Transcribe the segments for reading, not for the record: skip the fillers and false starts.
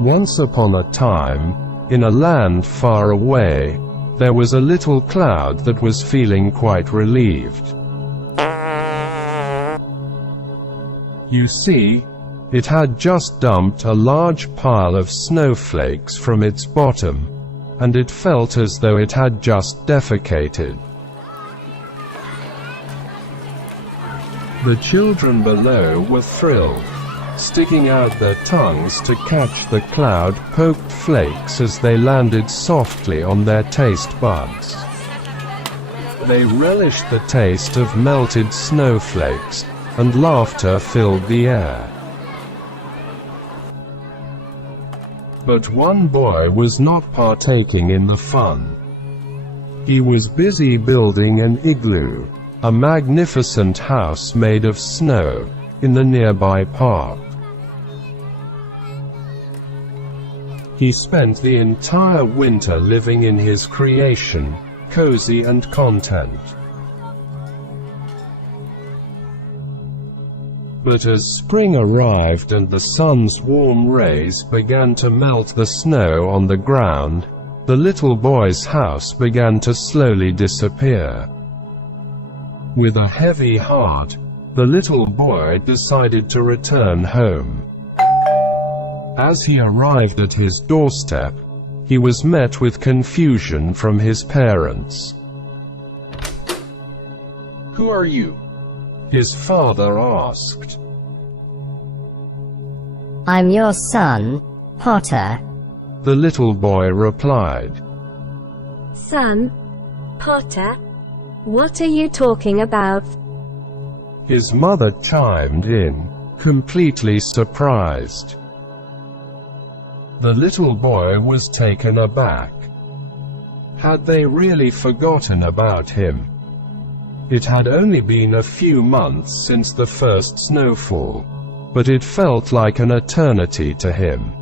Once upon a time, in a land far away, there was a little cloud that was feeling quite relieved. You see, it had just dumped a large pile of snowflakes from its bottom, and it felt as though it had just defecated. The children below were thrilled, sticking out their tongues to catch the cloud-poked flakes as they landed softly on their taste buds. They relished the taste of melted snowflakes, and laughter filled the air. But one boy was not partaking in the fun. He was busy building an igloo, a magnificent house made of snow, in the nearby park. He spent the entire winter living in his creation, cozy and content. But as spring arrived and the sun's warm rays began to melt the snow on the ground, the little boy's house began to slowly disappear. With a heavy heart, the little boy decided to return home. As he arrived at his doorstep, he was met with confusion from his parents. "Who are you?" his father asked. "I'm your son, Potter," the little boy replied. "Son? Potter? What are you talking about?" His mother chimed in, completely surprised. The little boy was taken aback. Had they really forgotten about him? It had only been a few months since the first snowfall, but it felt like an eternity to him.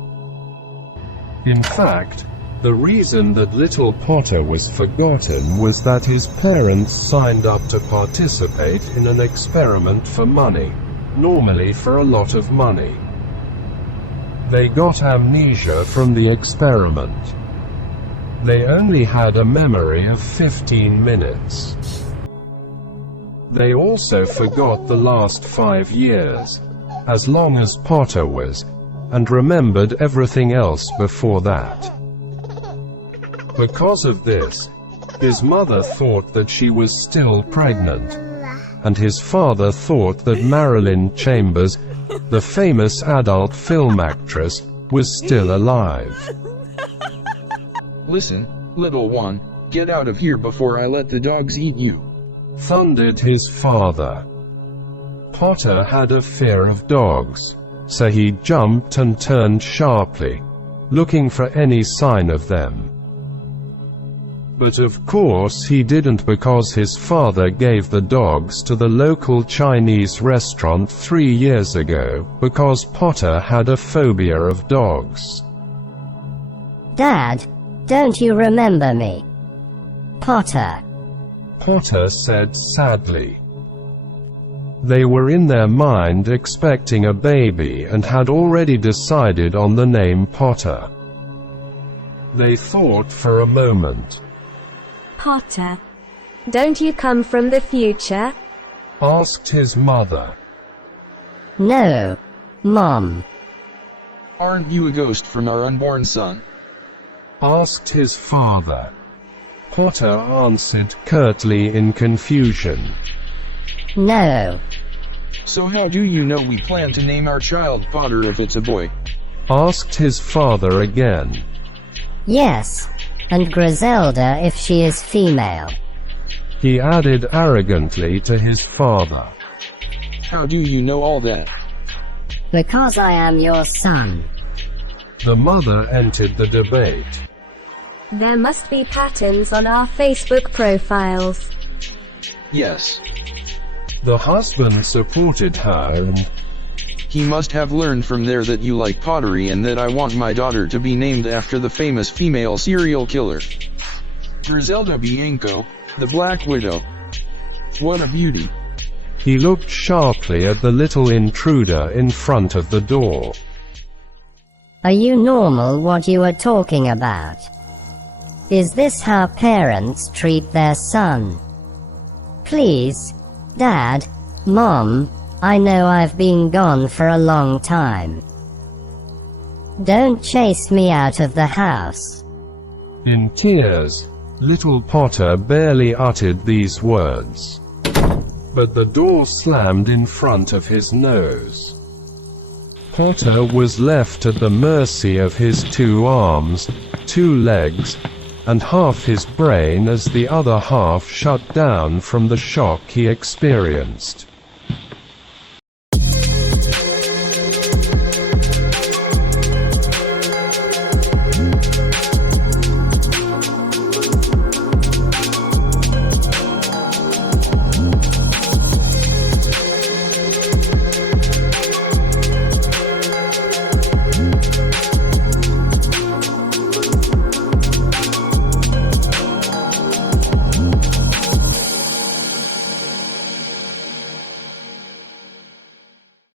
In fact, the reason that little Potter was forgotten was that his parents signed up to participate in an experiment for money, normally for a lot of money. They got amnesia from the experiment. They only had a memory of 15 minutes. They also forgot the last 5 years, as long as Potter was, and remembered everything else before that. Because of this, his mother thought that she was still pregnant, and his father thought that Marilyn Chambers, the famous adult film actress, was still alive. "Listen, little one, get out of here before I let the dogs eat you," thundered his father. Potter had a fear of dogs, so he jumped and turned sharply, looking for any sign of them. But of course he didn't, because his father gave the dogs to the local Chinese restaurant 3 years ago, because Potter had a phobia of dogs. "Dad, don't you remember me? Potter," Potter said sadly. They were in their mind expecting a baby and had already decided on the name Potter. They thought for a moment. "Potter, don't you come from the future?" asked his mother. "No, Mom." "Aren't you a ghost from our unborn son?" asked his father. Potter answered curtly in confusion. "No." "So how do you know we plan to name our child Potter if it's a boy?" asked his father again. "Yes, and Griselda if she is female," he added arrogantly to his father. "How do you know all that?" "Because I am your son." The mother entered the debate. "There must be patterns on our Facebook profiles." "Yes. The husband supported her and He must have learned from there that you like pottery and that I want my daughter to be named after the famous female serial killer. Griselda Bianco, the Black Widow. What a beauty." he looked sharply at the little intruder in front of the door. Are you normal what you are talking about? Is this how parents treat their son? Please, Dad, Mom, I know I've been gone for a long time. Don't chase me out of the house. In tears, little Potter barely uttered these words. But the door slammed in front of his nose. Potter was left at the mercy of his 2 arms, 2 legs, and half his brain as the other half shut down from the shock he experienced.